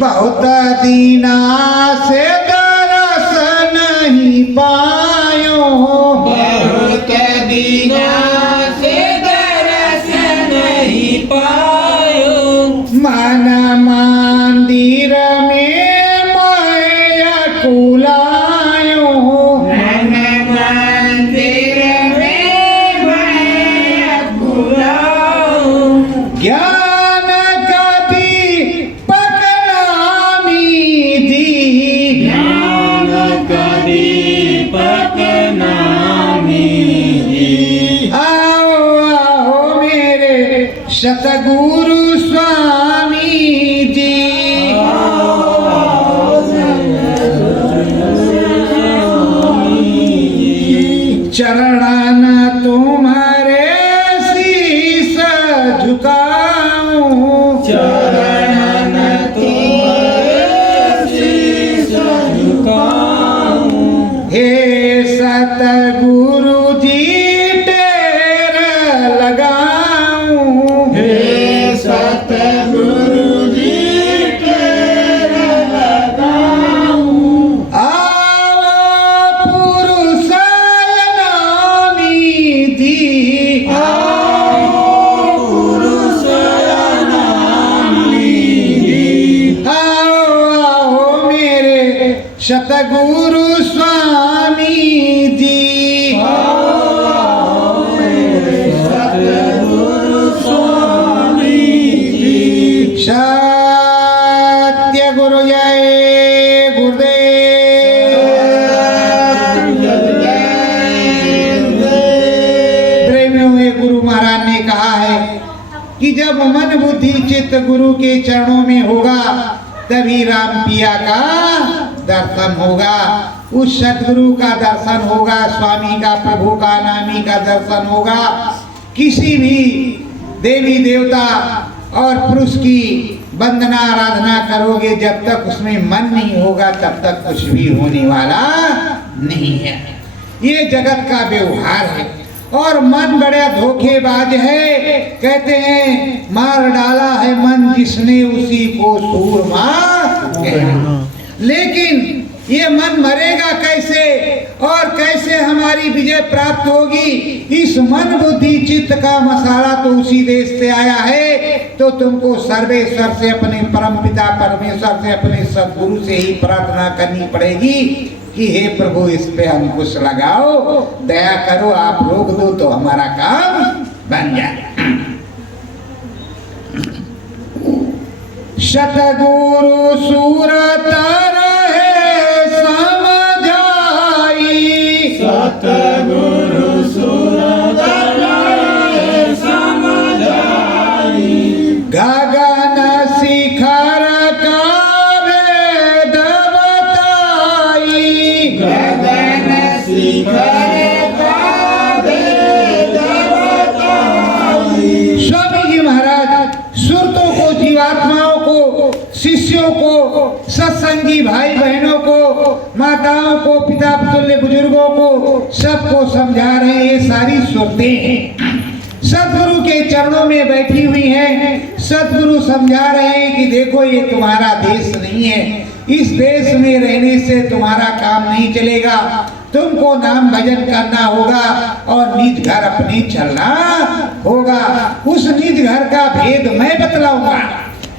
बहुत दीना से दरस नहीं पायो, बहुत दीना से दरस नहीं पायो। मन मंदिर में मैं कुलायो, मन मंदिर में मैं कुलाऊं। ज्ञान का दीपक नामी दी, ज्ञान का दीपक नामी दी। आओ आओ मेरे सतगुरु स्वामी जी, चरणन तुम्हारे शीस झुकाऊं, चरणन तुम्हारे शीस झुकाऊं। हे सतगुरु जी टेर लगाऊं, हे सतगुरु जी तेरा लगाऊं। आओ पुरुष नामी दी, आओ पुरुष नामी दी। आओ आओ मेरे सतगुरु स्वामी जी, आओ मेरे सतगुरु स्वामी जी। सत्य गुरु जय गुरुदेव। प्रेमियों, ये गुरु महाराज ने कहा है कि जब मन बुद्धि चित्त गुरु के चरणों में होगा तभी राम पिया का दर्शन होगा। उस सदगुरु का दर्शन होगा, स्वामी का, प्रभु का, नामी का दर्शन होगा। किसी भी देवी देवता और पुरुष की वंदना आराधना करोगे, जब तक उसमें मन नहीं होगा तब तक कुछ भी होने वाला नहीं है। ये जगत का व्यवहार है और मन बड़ा धोखेबाज है। कहते हैं मार डाला है मन जिसने उसी को सूरमा कहा। लेकिन ये मन मरेगा कैसे और कैसे हमारी विजय प्राप्त होगी? इस मन बुद्धि चित्त का मसाला तो उसी देश से आया है। तो तुमको सर्वेश्वर से, अपने परम पिता परमेश्वर से, अपने सद्गुरु से ही प्रार्थना करनी पड़ेगी कि हे प्रभु इस पे अंकुश लगाओ, दया करो, आप रोक दो तो हमारा काम बन जाए। सतगुरु सूरत रहे समझाई, सतगुरु सूरत रहे समझाई। गगन शिखर का भेद बताई, गगन शिखर का भेद बताई। स्वामी जी महाराज सुरतों को, जीवात्माओं को, शिष्यों को, सत्संगी भाई बहनों को, माताओं को, पिता तुल्य बुजुर्गों को, सबको समझा रहे हैं। ये सारी सुरतें हैं, सदगुरु के चरणों में बैठी हुई हैं। सदगुरु समझा रहे हैं कि देखो ये तुम्हारा देश नहीं है, इस देश में रहने से तुम्हारा काम नहीं चलेगा, तुमको नाम भजन करना होगा और निज घर अपने चलना होगा। उस निज घर का भेद मैं बतलाऊंगा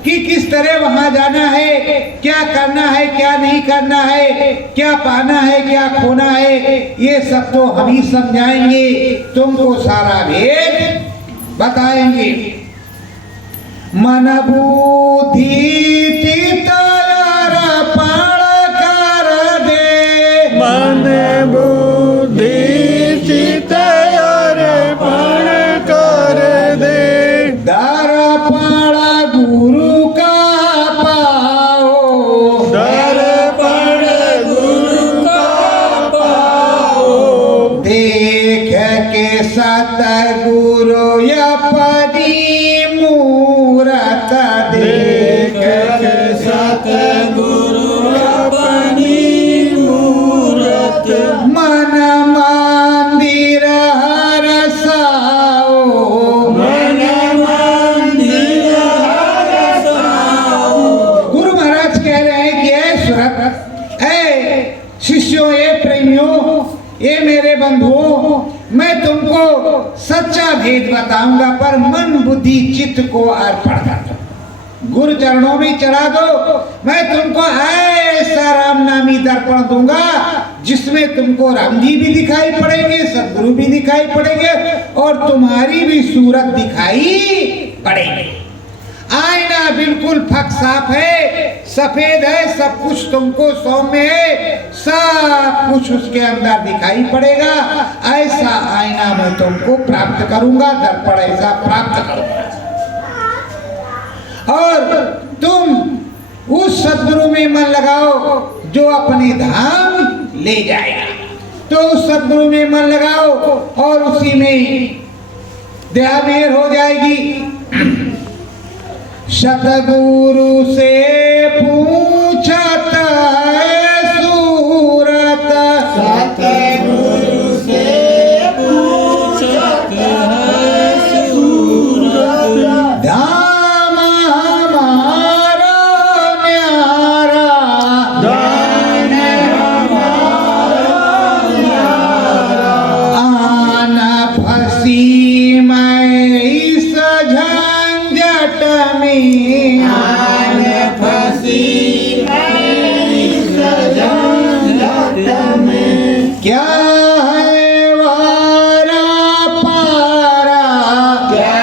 कि किस तरह वहां जाना है, क्या करना है, क्या नहीं करना है, क्या पाना है, क्या खोना है, ये सब तो हम ही समझाएंगे, तुमको सारा भेद बताएंगे। मन बुद्धि चित्त अर्पण कर दे, मन बुद्धि चित्त अर्पण कर दे। दर्पण गुरु का पाओ, दर्पण गुरु का पाओ। देख के सतगुरु अपनी मूरत देख के सतगुरु अपनी मूरत। मन मंदिर हर सा सच्चा भेद बताऊंगा, पर मन बुद्धि चित्त को अर्पण कर दो, गुरु चरणों में चढ़ा दो। मैं तुमको ऐसा राम नामी दर्पण दूंगा जिसमें तुमको राम जी भी दिखाई पड़ेंगे, सदगुरु भी दिखाई पड़ेंगे और तुम्हारी भी सूरत दिखाई पड़ेगी। आईना बिल्कुल फक साफ है, सफेद है, सब कुछ तुमको सौम्य है, सब कुछ उसके अंदर दिखाई पड़ेगा। ऐसा आईना मैं तुमको प्राप्त करूंगा, दर्पण ऐसा प्राप्त करूंगा और तुम उस सदगुरु में मन लगाओ जो अपने धाम ले जाएगा। तो उस सदगुरु में मन लगाओ और उसी में दया मेहर हो जाएगी। सतगुरु से पूछत है सूरत, सतगुरु से पूछत है सूरत, धाम हमारा न्यारा, दान हमारा न्यारा, आन फंसी मैं इस झंझट में, आन फंसी इस झंझट में, क्या है वारा पारा, क्या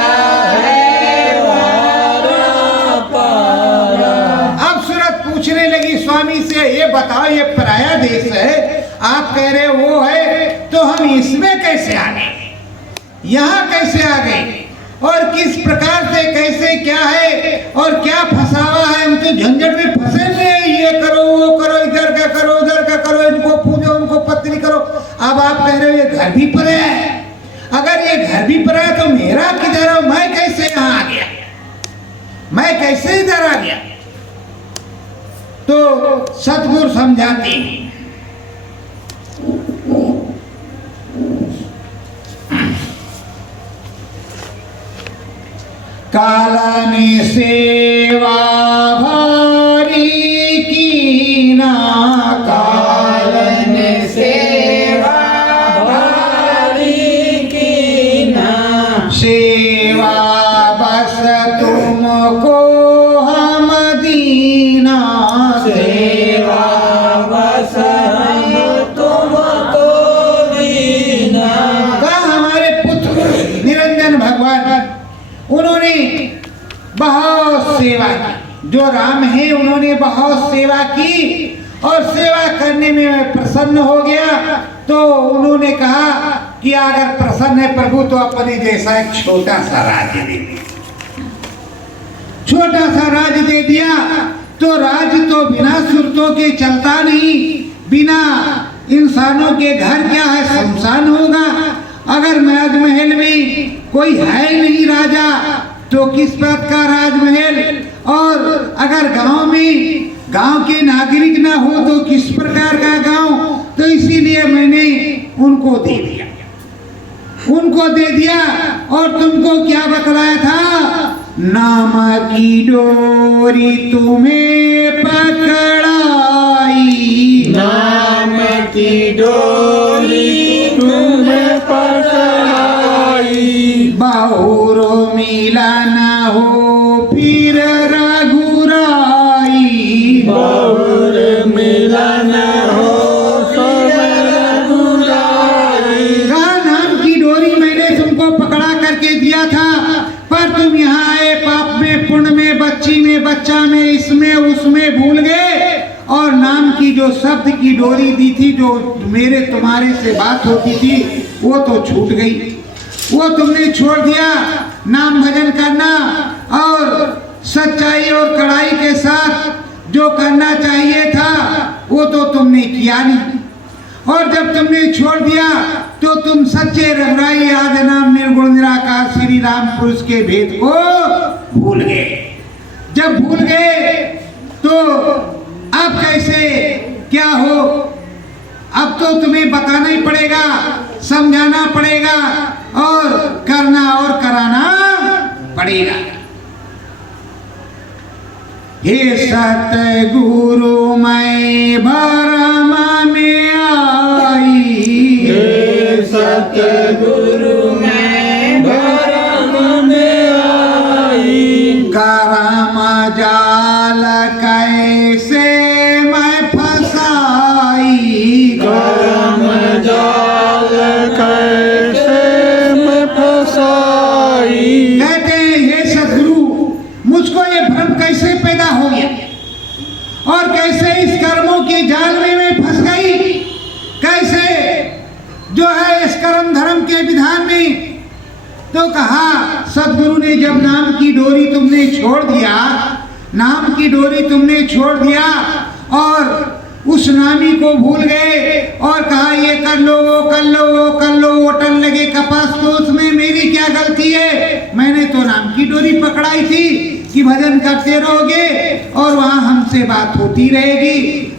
है वारा पारा। अब सूरत पूछने लगी स्वामी से, ये बताओ ये पराया देश है, आप कह रहे वो है, तो हम इसमें कैसे आ गए, यहाँ कैसे आ गए और किस प्रकार से, कैसे, क्या है और क्या फंसावा है। हम तो झंझट में फंसे हुए, ये करो वो करो, इधर का करो उधर का करो, इनको पूजो उनको पत्नी करो। अब आप कह रहे हो ये घर भी पर है, अगर ये घर भी पर है तो मेरा किधर है, मैं कैसे यहाँ आ गया, मैं कैसे इधर आ गया। तो सतगुरु समझाते हैं, कालने सेवा भारी कीना, कालन सेवा भारी कीना, सेवा बस तुमको हम दीना, सेवा बस हम तुमको दीना। कहा हमारे पुत्र निरंजन भगवान, उन्होंने बहुत सेवा की, जो राम है उन्होंने बहुत सेवा की और सेवा करने में मैं प्रसन्न हो गया। तो उन्होंने कहा कि अगर प्रसन्न है प्रभु तो अपने जैसा एक छोटा सा राज्य दे दिया, छोटा सा राज्य दे दिया। तो राज्य तो बिना सुरतों के चलता नहीं, बिना इंसानों के घर क्या है, शमशान होगा। अगर राजमहल में कोई है नहीं राजा तो किस बात का राजमहल, और अगर गांव में गांव के नागरिक ना हो तो किस प्रकार का गांव। तो इसीलिए मैंने उनको दे दिया, उनको दे दिया। और तुमको क्या बतलाया था, नाम की डोरी तुम्हें पकड़ाई, नाम की डोरी तुम्हें पकड़ाई, बहुरो मिला न हो फिर रघुराई, बहुर मिलन हो फिर रघुराई। कहा नाम की डोरी मैंने तुमको पकड़ा करके दिया था, पर तुम यहाँ आए पाप में पुण्य में, बच्ची में बच्चा में, इसमें उसमें भूल गए और नाम की जो शब्द की डोरी दी थी, जो मेरे तुम्हारे से बात होती थी, वो तो छूट गई, वो तुमने छोड़ दिया। नाम भजन करना और सच्चाई और कड़ाई के साथ जो करना चाहिए था वो तो तुमने किया नहीं। और जब तुमने छोड़ दिया तो तुम सच्चे रघुराई आदि नाम निर्गुण निराकार श्री राम पुरुष के भेद को भूल गए। जब भूल गए तो अब कैसे क्या हो, अब तो तुम्हें बताना ही पड़ेगा, समझाना पड़ेगा और करना और कराना पड़ेगा। हे सतगुरु मैं भरम में आई, हे सतगुरु मैं जाल कैसे मैं फंसाई, कर्म जाल कैसे मैं फंसाई। कहते हैं हे सदगुरु, मुझको ये भ्रम कैसे पैदा हो गया और कैसे इस कर्मों के जाल में मैं फंस गई, कैसे जो है इस कर्म धर्म के विधान में। तो कहा सदगुरु ने, जब नाम की डोरी तुमने छोड़ दिया, नाम की डोरी तुमने छोड़ दिया और उस नामी को भूल गए और कहा ये कर लो वो कर लो वो कर लो, ओटन लगे कपास, तो उसमें मेरी क्या गलती है? मैंने तो नाम की डोरी पकड़ाई थी कि भजन करते रहोगे और वहां हमसे बात होती रहेगी,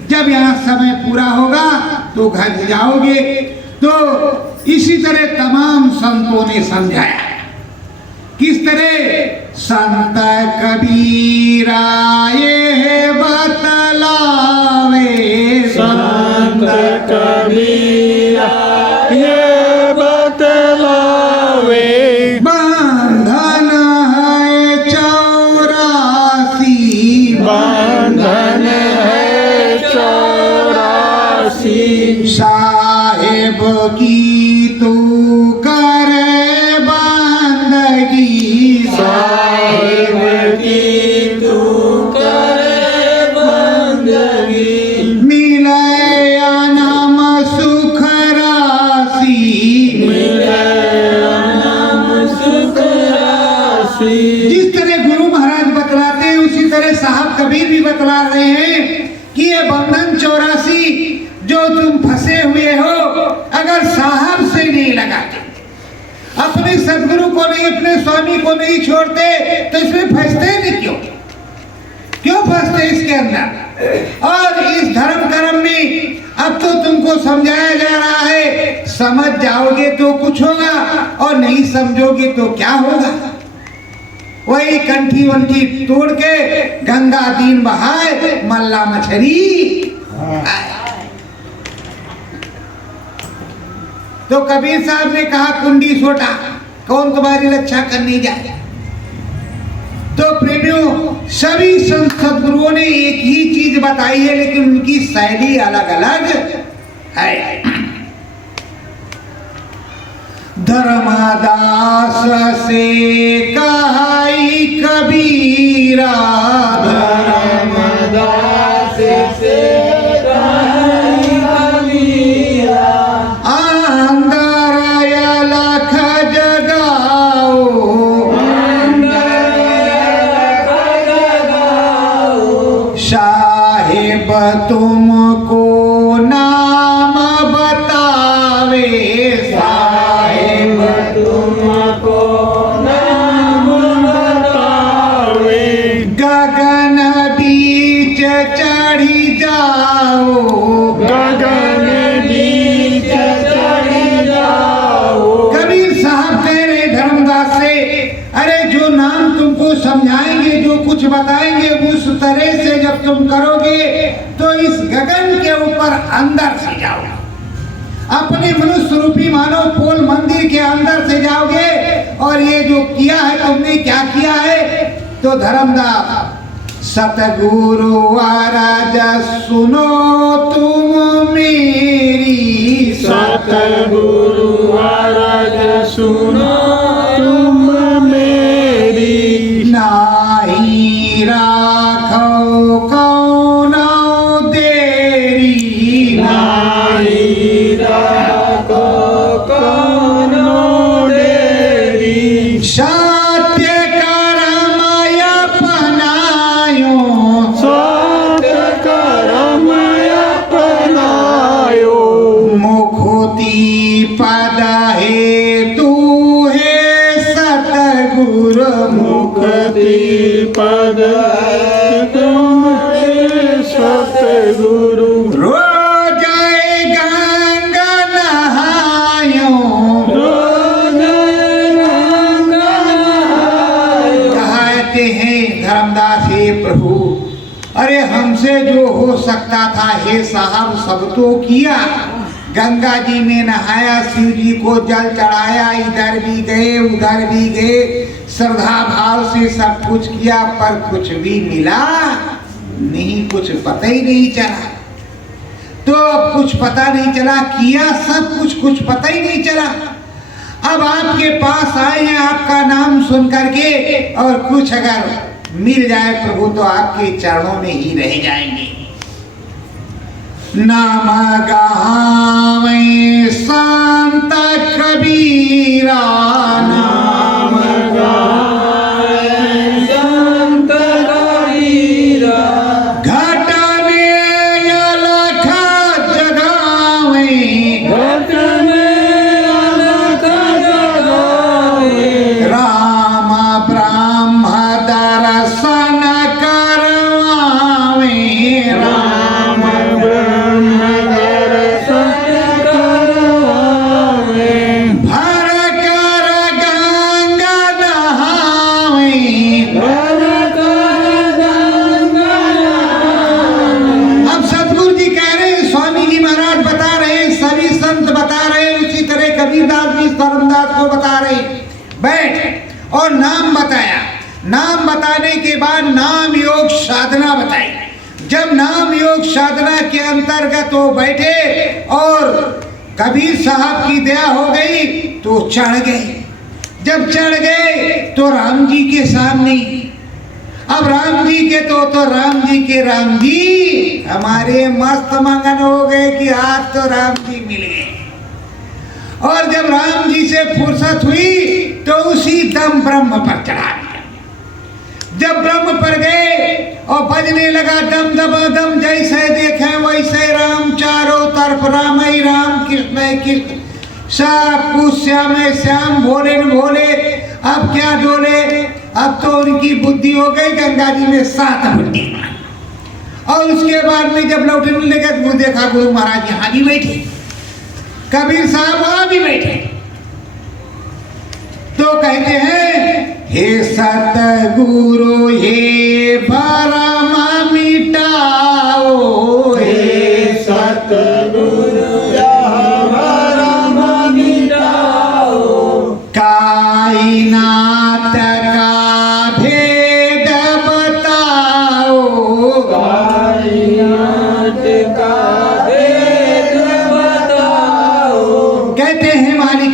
जब यहाँ समय पूरा होगा तो घर जाओगे। तो इसी तरह तमाम संतों ने समझाया। किस तरह? संत कबीरा ये बतलावे, संत कबीरा ये बतलावे, बंधन है 84, बंधन है 84, साहेब की तू करे बंदगी, साहिब की तू करे बंदगी, मिले नाम सुख राशि, मिले नाम सुख राशि। जिस तरह गुरु महाराज बतलाते हैं उसी तरह साहब कबीर भी बतला रहे हैं कि ये बंधन 84 जो तुम फंसे हुए हो, अगर साहब से नहीं लगाते, अपने सदगुरु को नहीं, अपने स्वामी को नहीं छोड़ते, तो इसमें फंसते नहीं। क्यों फंसते इसके अंदर? और इस धर्म कर्म में अब तो तुमको समझाया जा रहा है, समझ जाओगे तो कुछ होगा और नहीं समझोगे तो क्या होगा। वही कंठी वंठी तोड़ के गंगा दीन बहाए, मल्ला मछली आए। तो कबीर साहब ने कहा कुंडी सोटा, कौन तुम्हारी रक्षा करने जाए। तो प्रेमियों, सभी संत सदगुरुओं ने एक ही चीज बताई है, लेकिन उनकी शैली अलग अलग है। धर्मदास से कहाई कबीरा, धर्मदास से कहाई कबीरा, अंदर अलख जगाओ, साहेब तुमको नाम बतावे, साहिब तुमको नाम बतावे, गगन बीच चढ़ी जाओ, गगन बीच चढ़ी जाओ। कबीर साहब कह रहे धर्मदास से, अरे जो नाम तुमको समझाएंगे, जो कुछ बताएंगे, उस तरह से जब तुम करोगे तो इस गगन के ऊपर अंदर से जाओगे, अपने मनुष्य रूपी मानव पोल मंदिर के अंदर से जाओगे। और ये जो किया है तुमने, क्या किया है? तो धर्मदास, सतगुरु आराज सुनो तुम मेरी, सतगुरु आरज सुनो तुम मेरी, नाही राखो कौनो देरी, नाई राखो कौनो डेरी, सत्य कर्म अपनायो, सत्य कर्म अपनायो, मुक्ति पद हेतु है सतगुरु, मुक्ति पद तुम सतगुरु, रोज गंगा नहायो, कहते हैं धर्मदास, हे प्रभु, अरे हमसे जो हो सकता था हे साहब सब तो किया। गंगा जी में नहाया, शिव जी को जल चढ़ाया, इधर भी गए उधर भी गए, श्रद्धा भाव से सब कुछ किया, पर कुछ भी मिला नहीं, कुछ पता ही नहीं चला। तो अब कुछ पता नहीं चला, किया सब कुछ पता ही नहीं चला। अब आपके पास आए हैं आपका नाम सुन करके, और कुछ अगर मिल जाए प्रभु तो आपके चरणों में ही रह जाएंगे। नाम गावे संत कबीरा, नाम गावे संत कबीरा, घट में अलख जगावे, घट में अलख जगावे, राम ब्रह्म दर्शन करवावे, राम ब्रह्म दर्शन करवावे, भर कर गंगा नहावे, भर कर गंगा नहावे। अब सतगुरु जी कह रहे हैं, स्वामी जी महाराज बता रहे हैं, सभी संत बता रहे हैं, उसी तरह कबीरदास जी धर्मदास को बता रहे हैं। बैठ और नाम बताया। नाम बताने के बाद नाम योग साधना बताई। जब नाम योग साधना के अंतर्गत वो बैठे और कबीर साहब की दया हो गई तो चढ़ गए। जब चढ़ गए तो राम जी के सामने, अब राम जी के तो राम जी के राम जी हमारे मस्त मंगन हो गए कि आज तो राम जी मिल गए। और जब राम जी से फुर्सत हुई तो उसी दम ब्रह्म पर चढ़ा दिया। जब ब्रह्म पर गए और बजने लगा दम दम दम, जैसे देखे वैसे राम, चारों तरफ राम ही राम, कृष्ण ही कृष्ण, सब कुछ श्याम है श्याम, भोले न भोले। अब क्या डोले, अब तो उनकी बुद्धि हो गई गंगा जी में 7 बुद्धि। और उसके बाद में जब लौटने लगे तो देखा गुरु महाराज यहाँ भी बैठे, कबीर साहब वहां भी बैठे। तो कहते हैं, हे सतगुरु हे भरम मिटाओ, हे सतगुरु यह भरम मिटाओ, कायनात का भेद बताओ, कायनात का भेद बताओ। कहते हैं मालिक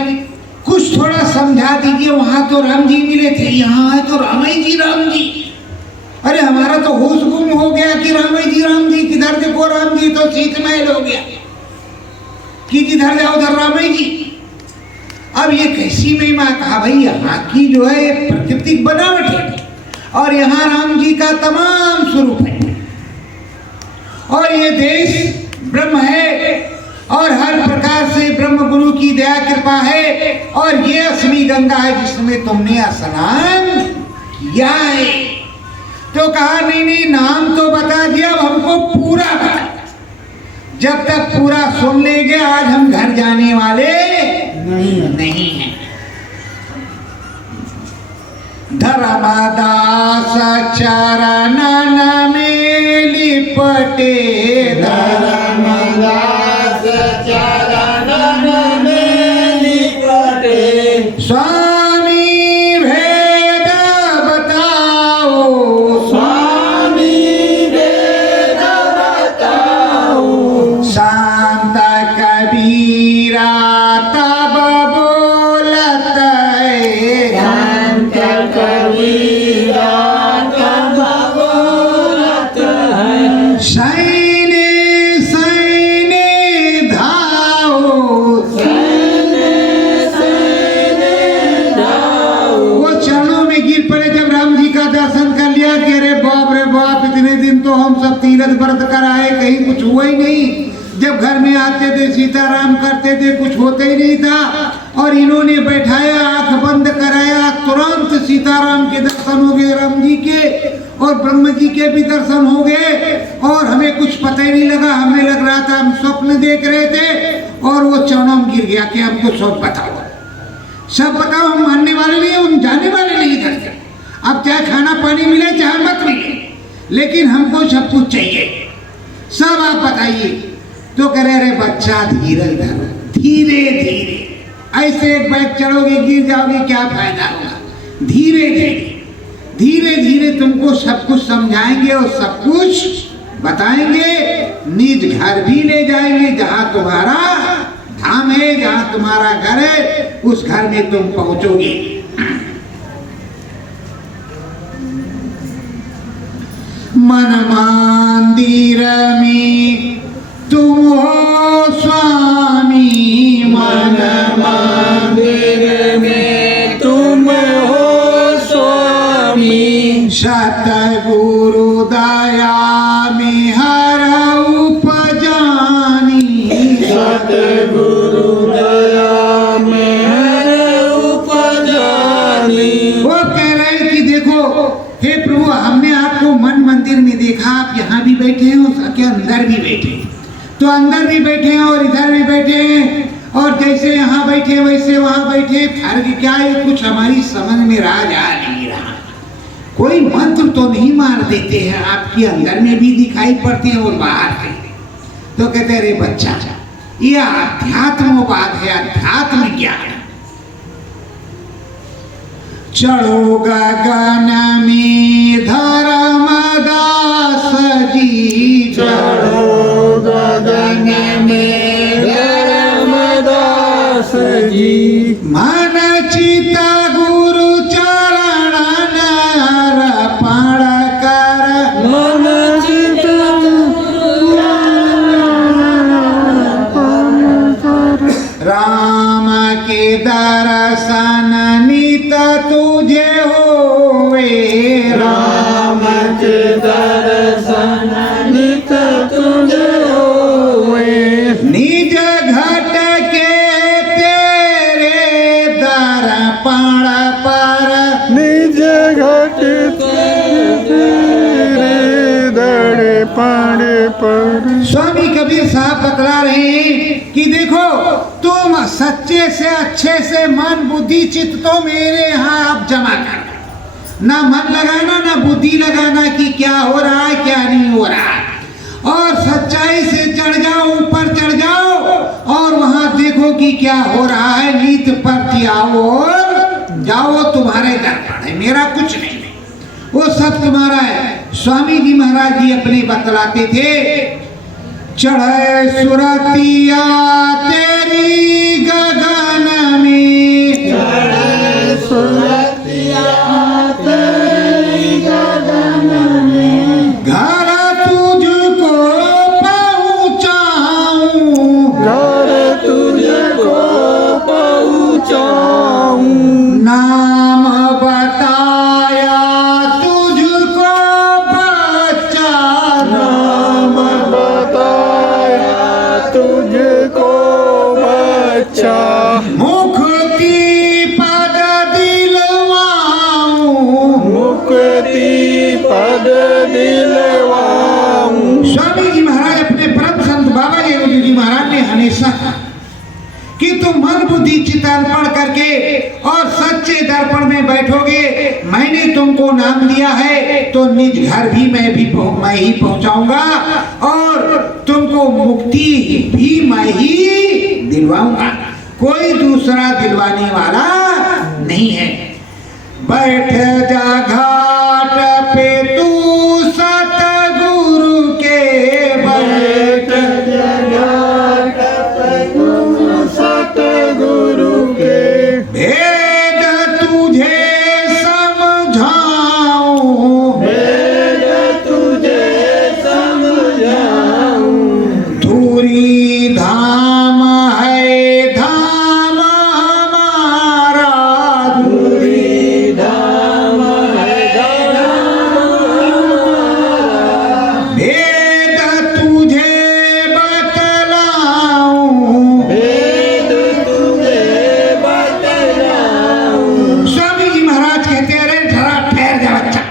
कुछ थोड़ा समझा दीजिए, वहां तो राम जी मिले थे, यहाँ है तो राम जी राम जी। अरे हमारा तो होश गुम हो गया कि राम जी किधर देखो, राम जी तो शीतमहल हो गया कि जिधर जाओ उधर राम जी। अब ये कैसी महिमा, कहा भाई यहाँ की जो है प्राकृतिक बनावट है और यहाँ राम जी का तमाम स्वरूप है, और ये देश ब्रह्म है और हर प्रकार से ब्रह्म गुरु की दया कृपा है, और ये असली गंगा है जिसमें तुमने स्नान किया है। तो कहा नहीं नहीं, नाम तो बता दिया, अब हमको पूरा बता। जब तक पूरा सुन लेंगे आज हम घर जाने वाले नहीं हैं। धर्मदास चरणन में लिपटे, धर्मदास चरणन में लिपटे, स्वामी भेद बताओ, स्वामी भेद बताओ, शांत कबीरा तब बोलत है, संत कबीरा तब बोलत है, सैने सैने धाओ, सैने सैने जाओ। वो चरणों में गिर पड़े जब राम जी का दर्शन कर लिया कि अरे बाप रे बाप, इतने दिन तो हम सब तीरथ व्रत कर आए, कहीं कुछ हुआ ही नहीं। जब घर में आते थे सीताराम करते थे, कुछ होता ही नहीं था, और इन्होंने बैठाया, आंख बंद कराया, तुरंत सीताराम के दर्शन हो गए, राम जी के और ब्रह्म जी के भी दर्शन हो गए, और हमें कुछ पता ही नहीं लगा। हमें लग रहा था हम स्वप्न देख रहे थे, और वो चरणों में गिर गया कि हमको सब बताओ, सब बताओ, हम मानने वाले नहीं, हम जाने वाले नहीं इधर से। अब चाहे खाना पानी मिले चाहे मत मिले, लेकिन हमको सब कुछ चाहिए, सब आप बताइए। तो कह रहे बच्चा धीरे धरो, धीरे धीरे, ऐसे एक बैग चढ़ोगे गिर जाओगे क्या फायदा होगा, धीरे धीरे धीरे तुमको सब कुछ समझाएंगे और सब कुछ बताएंगे, निज घर भी ले जाएंगे, जहां तुम्हारा धाम है, जहां तुम्हारा घर है, उस घर में तुम पहुंचोगे। मन मंदिर में तुम हो स्वामी, मन मंदिर में तुम हो स्वामी, सतगुरु दया में हर उपजानी, सतगुरु दया में हर उपजानी। वो कह रहे हैं कि देखो हे प्रभु, हमने आपको मन मंदिर में देखा, आप यहाँ भी बैठे हैं, उसके अंदर भी बैठे हैं, तो अंदर भी बैठे हैं और इधर भी बैठे हैं, और जैसे यहाँ बैठे वैसे वहाँ बैठे, फर्क क्या है? कुछ हमारी समझ में राज आ नहीं रहा। कोई मंत्र तो नहीं मार देते हैं, आपके अंदर में भी दिखाई पड़ते हैं और बाहर से। तो कहते हैं, अरे बच्चा, ये अध्यात्मवाद है, अध्यात्म ज्ञान। चढ़ो गगन में धर्मदास जी, चढ़ो गगन में धर्मदास जी, मन चित गुरु चरण अर्पण कर, मन चित राम के दर्शन नित तुझे होवे, राम के दर्शन नित तुझे होवे, निज घट के तेरे दर्पण पर, निज घट तेरे दर्पण पर। स्वामी कबीर साहब बतला रहे हैं कि देखो, तुम सच्चे से अच्छे से मन बुद्धि चित्त तो मेरे यहाँ आप जमा कर, ना मन लगाना ना बुद्धि लगाना कि क्या हो रहा है क्या नहीं हो रहा है, और सच्चाई से चढ़ जाओ, ऊपर चढ़ जाओ और वहां देखो कि क्या हो रहा है, नीत पर आओ और जाओ, तुम्हारे दर्पण है, मेरा कुछ नहीं है, वो सब तुम्हारा है। स्वामी जी महाराज जी अपने बतलाते थे, चढ़े सुरतिया तेरी गगन में, चढ़े सुरतिया तेरी गगन में, घर तुझको पहुँचाऊं, घर तुझको पहुँचाऊं, नाम बताया तुझको बच्चा, नाम बताया तुझको बच्चा, मुक्ति पद दिलवाऊं, मुक्ति पद दिलवाऊं। स्वामी जी महाराज अपने परम संत बाबा जी महाराज ने हमेशा कहा कि तुम मन बुद्धि चित्त अर्पण करके और सच्चे दर्पण में बैठोगे, मैंने तुमको नाम दिया है तो निज घर भी मैं ही पहुंचाऊंगा और तुमको मुक्ति भी मैं ही दिलवाऊंगा, कोई दूसरा दिलवाने वाला नहीं है। बैठ जा घाट पे तू सतगुरु के, बैठ घाट पे तू सतगुरु के, भेद तुझे समझाऊं, भेद तुझे समझाऊं, धूरी धाम है धाम हमारा, धूरी धाम है धाम हमारा, भेद तुझे बतलाऊं, भेद तुझे बतलाऊं। स्वामी जी महाराज कहते हैं, अरे जरा ठहर जा बच्चा,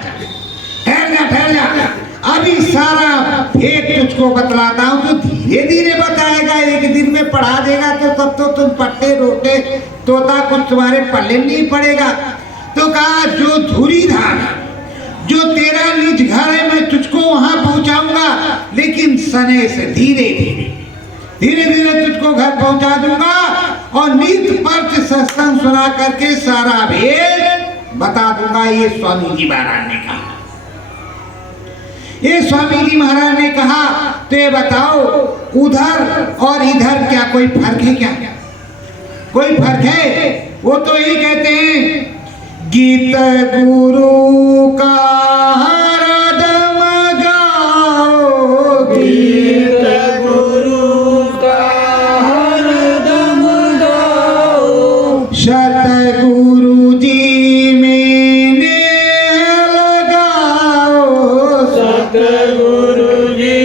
ठहर जा, अभी सारा भेद तुझको बतलाता हूँ, तो धीरे धीरे बताएगा, एक दिन में पढ़ा देगा तो तब तो तुम पट्टे रोटे तोता कुछ तुम्हारे पल्ले नहीं पड़ेगा। तो कहा, जो धुरी धाम है, जो तेरा निज घर है, मैं तुझको वहां पहुंचाऊंगा, लेकिन सने से धीरे धीरे तुझको घर पहुंचा दूंगा और नित पर्च सत्संग सुना करके सारा भेद बता दूंगा, ये स्वामी जी महाराज ने कहा। ये स्वामी जी महाराज ने कहा तो ये बताओ उधर और इधर क्या कोई फर्क है? क्या कोई फर्क है? वो तो यही कहते हैं, गीत गुरु का हरदम गाओ, गीत गुरु का हरदम गाओ, सतगुरु जी में नेह लगाओ, सतगुरु जी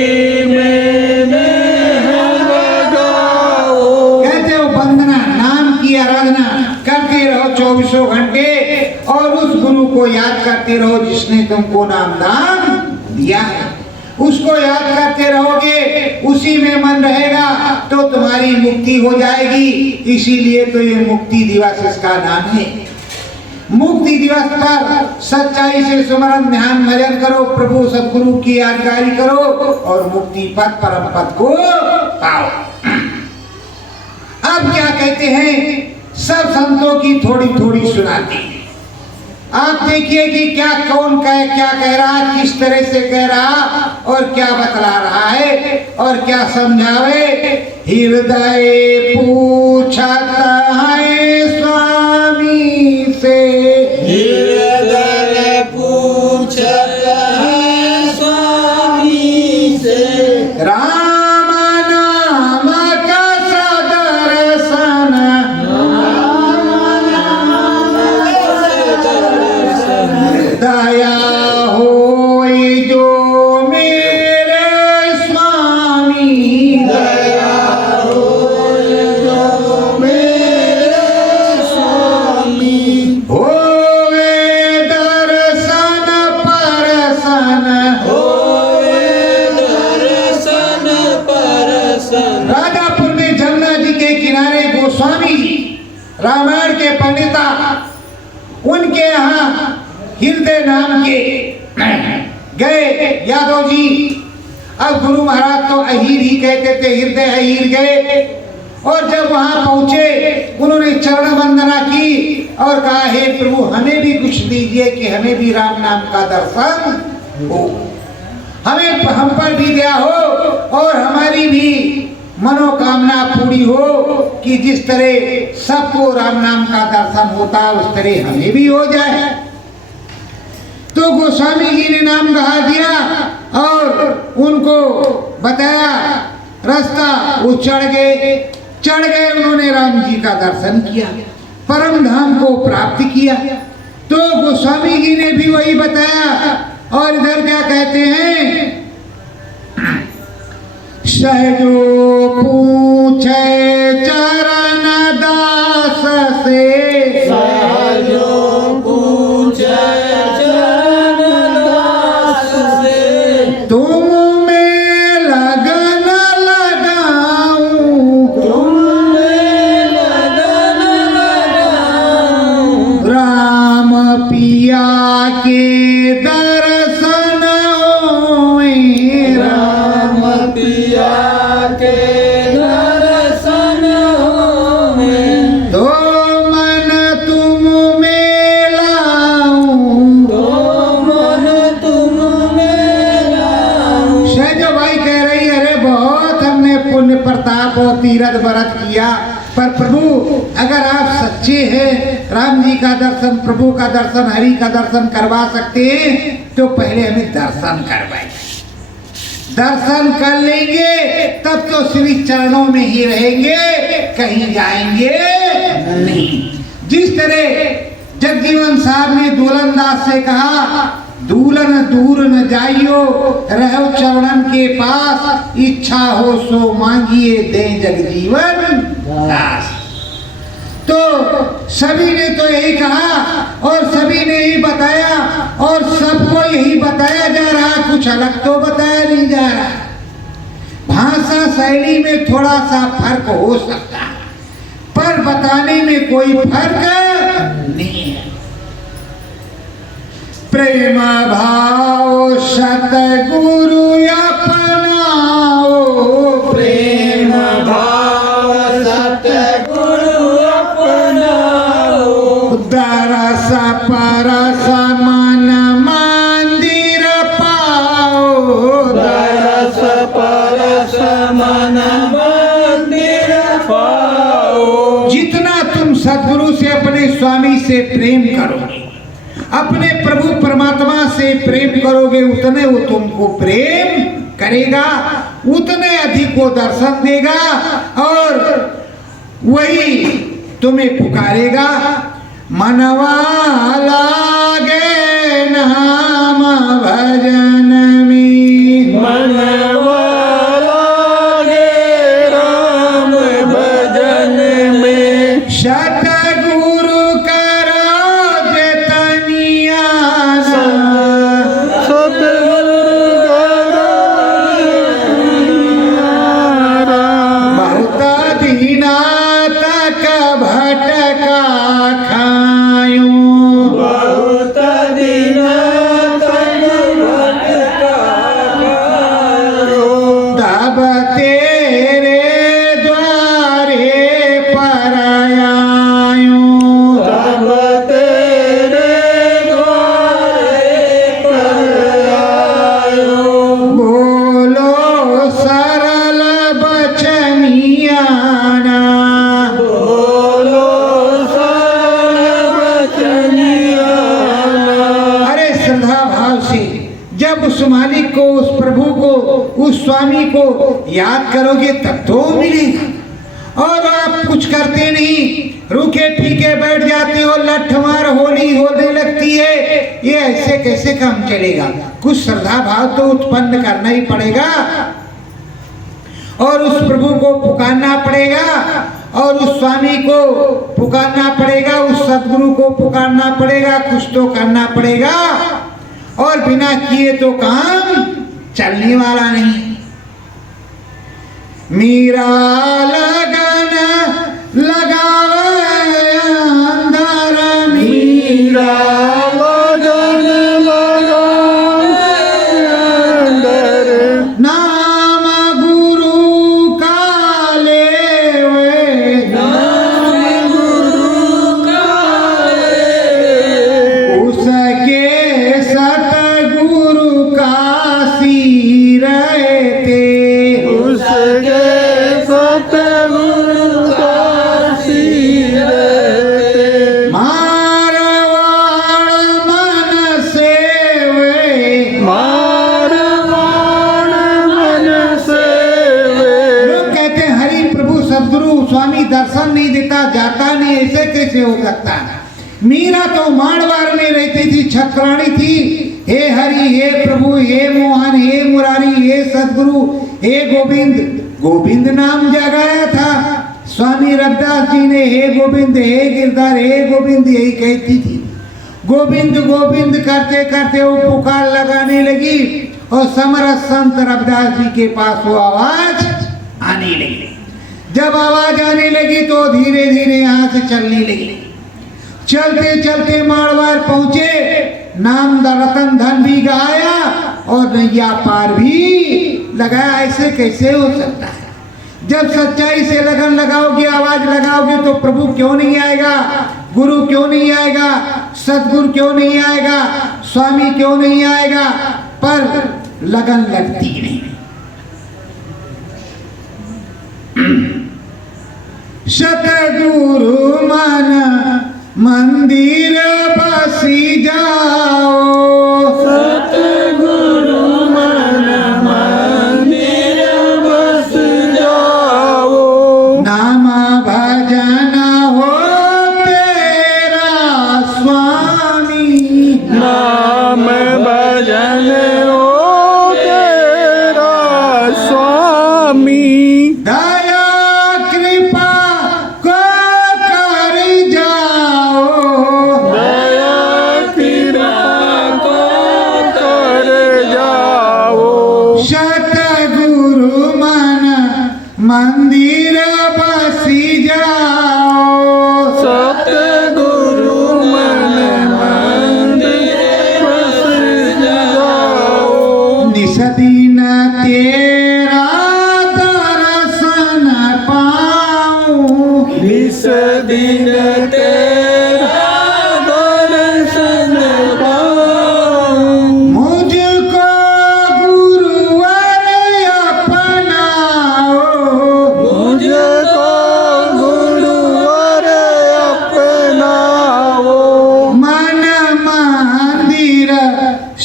में नेह लगाओ। कहते हो वंदना, नाम की आराधना करते रहो 24 घंटे और उस गुरु को याद करते रहो जिसने तुमको नाम दान दिया है। उसको याद करते रहोगे, उसी में मन रहेगा तो तुम्हारी मुक्ति हो जाएगी। इसीलिए तो ये मुक्ति दिवस इसका नाम है। मुक्ति दिवस पर सच्चाई से सुमरन ध्यान भजन करो, प्रभु सद्गुरु की यादगारी करो और मुक्ति पद परम पद को पाओ। अब क्या कहते हैं, सब संतों की थोड़ी थोड़ी सुनाते हैं। आप देखिए कि क्या कौन क्या कह रहा, किस तरह से कह रहा और क्या बतला रहा है और क्या समझावे। हृदय पूछत है स्वामी से, हृदय पूछत है स्वामी से, राम नाम का सदर्शन, दया होई जो मेरे स्वामी, दया होय जो मेरे स्वामी, होवे दर्शन परसन। होय दर्शन परसन। राजापुर में जमुना जी के किनारे गोस्वामी जी, रामायण के पंडिता, उनके यहाँ हृदय नाम के गए यादव जी। अब गुरु महाराज तो अहीर ही कहते थे, हृदय अहीर गए और जब वहां पहुंचे उन्होंने चरण वंदना की और कहा, हे प्रभु हमें भी कुछ दीजिए कि हमें भी राम नाम का दर्शन हो, हमें हम पर भी दया हो और हमारी भी मनोकामना पूरी हो कि जिस तरह सबको राम नाम का दर्शन होता उस तरह हमें भी हो जाए। तो गोस्वामी जी ने नाम कहा दिया और उनको बताया रास्ता, वो चढ़ गए उन्होंने राम जी का दर्शन किया, परम धाम को प्राप्त किया। तो गोस्वामी जी ने भी वही बताया और इधर क्या कहते हैं, सहजो पूछे चरण दास से, सहजो पूछे चरण दास से, तुम में लगन लगाऊं, तुम में लगन लगाऊं, राम पिया के दर्शन होए, राम पिया के दर्शन होए, तो मन तुम में लाऊं। तो मन तुम में लाऊं। सहजो भाई कह रही, अरे बहुत हमने पुण्य प्रताप और तीरथ व्रत किया, पर प्रभु अगर आप सच्चे हैं, राम जी का दर्शन, प्रभु का दर्शन, हरि का दर्शन करवा सकते हैं तो पहले हमें दर्शन करवाइए। दर्शन कर लेंगे तब तो श्री चरणों में ही रहेंगे, कहीं जाएंगे नहीं। जिस तरह जगजीवन साहब ने दूलन दास से कहा, दूलन दूर न जाइयो, रहो चरणन के पास, इच्छा हो सो मांगिए दे जगजीवन दास। तो सभी ने तो यही कहा और सभी ने ही बताया और सबको यही बताया जा रहा, कुछ अलग तो बताया नहीं जा रहा। भाषा शैली में थोड़ा सा फर्क हो सकता है पर बताने में कोई फर्क नहीं है। प्रेम भाव सतगुरु अपनाओ, प्रेम भाव सतगुरु अपनाओ, दरस पर प्रेम करोगे, अपने प्रभु परमात्मा से प्रेम करोगे, उतने वो तुमको प्रेम करेगा, उतने अधिक वो दर्शन देगा और वही तुम्हें पुकारेगा। मनवा लागे नाम भजन में, मनवा लागे राम भजन में, सतगुरु करो जतनिया, सतगुरु बहुत दीना तक भटका खायूं, बहुत दिन तक भटका खायो, तब तेरे द्वारे पर आयूं। तब तेरे द्वारे पर आयो, बोलो सरल बचनियाना, बोलो सरल बचनिया। अरे श्रद्धा भाव से जब उस मालिक को, उस प्रभु को, उस स्वामी को याद करोगे तब तो मिलेगा। और आप कुछ करते नहीं, रूखे फीके बैठ जाते हो, लठमार होली होने लगती है, ये ऐसे कैसे काम चलेगा? कुछ श्रद्धा भाव तो उत्पन्न करना ही पड़ेगा और उस प्रभु को पुकारना पड़ेगा और उस स्वामी को पुकारना पड़ेगा, उस सदगुरु को पुकारना पड़ेगा, कुछ तो करना पड़ेगा। और बिना किए तो काम चलने वाला नहीं। मीरा लगन लगावे अंदर मीरा, लगन लगावे अंदर, नाम गुरु का लेवे, नाम गुरु का लेवे, उसके सतगुरु का सिर ते, उसके सतगुरु का सिर ते, मारवाड़ मन सेवे। मारवाड़ मन सेवे, लोग कहते हैं हरि प्रभु सदगुरु स्वामी दर्शन नहीं देता, जाता नहीं, ऐसे कैसे हो सकता है? मीरा तो मारवाड़ में रहती थी, छत्राणी थी। हे हरि, हे प्रभु, हे मोहन, हे मुरारी, हे सदगुरु, हे गोविंद, गोविंद नाम जगाया था स्वामी रविदास जी ने। हे गोविंद, हे गिरधर, हे गोविंद, यही कहती थी। गोविंद गोविंद करते करते वो पुकार लगाने लगी और समरस संत रविदास जी के पास वो आवाज आने लगी। जब आवाज आने लगी तो धीरे धीरे यहाँ से चलने लगी। चलते चलते मारवाड़ पहुंचे, नाम रतन धन भी गाया और नैया पार भी लगाया। ऐसे कैसे हो सकता है? जब सच्चाई से लगन लगाओगे, आवाज लगाओगे तो प्रभु क्यों नहीं आएगा? गुरु क्यों नहीं आएगा? सदगुरु क्यों नहीं आएगा? स्वामी क्यों नहीं आएगा? पर लगन लगती नहीं। सतगुरु मन मंदिर बसी जाओ, सतगुरु मन मंदिर बस जाओ, नाम भजन हो तेरा स्वामी, नाम भजन हो तेरा स्वामी, दया कृपा को कर जाओ, दया कृपा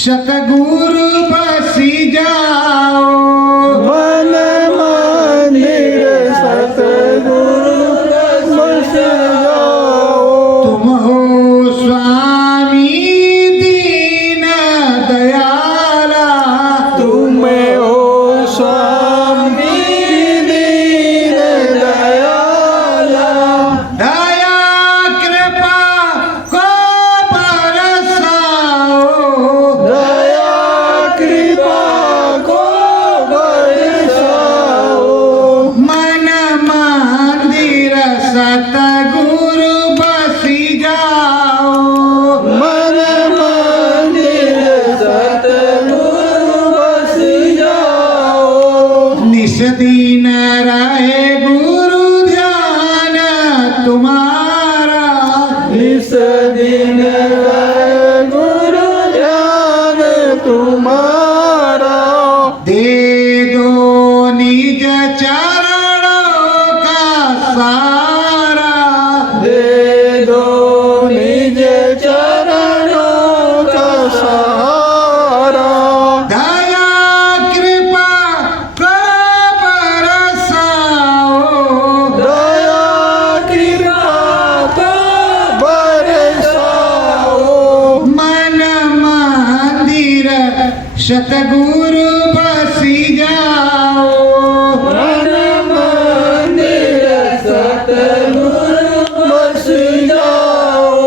सतगुरु बसी जाओ मन मंदिर सतगुरु बस जाओ। तुम हो स्वामी दीन दयाला तुम हो स्वामी दीन दयाला। दया कृपा को बरसाओ दया कृपा को बरसाओ। मन मंदिर सतगुरु बसी जाओ मन मंदिर सतगुरु बस जाओ। निस दिन रहे गुरु ध्यान तुम्हारा इस दिन रहे गुरु ध्यान तुम्हारा। दे दो निज चरणों का सारा दे दो निज चरणों का सहारा। दया कृपा को बरसाओ दया कृपा को बरसाओ। मन मंदिर सतगुरु बसी जाओ मन मंदिर सतगुरु बस जाओ।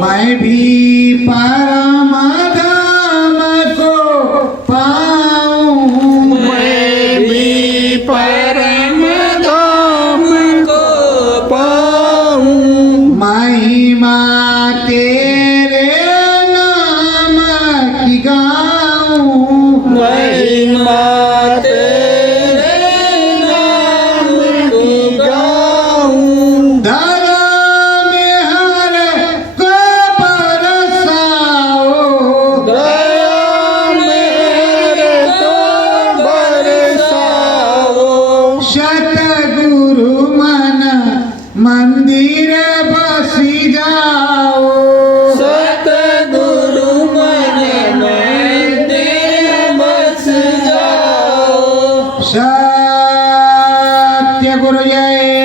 मैं भी परम धाम को पाऊं मैं भी परम धाम को पाऊं। महिमा तेरे नाम की गाऊं महिमा तेरे नाम की गाऊं। दया में हर को बरसाओ दया मेरे को बरसाओ। सतगुरु मन मंदिर बसी जाओ सतगुरु मन मंदिर बस जाओ। सत्य गुरु जय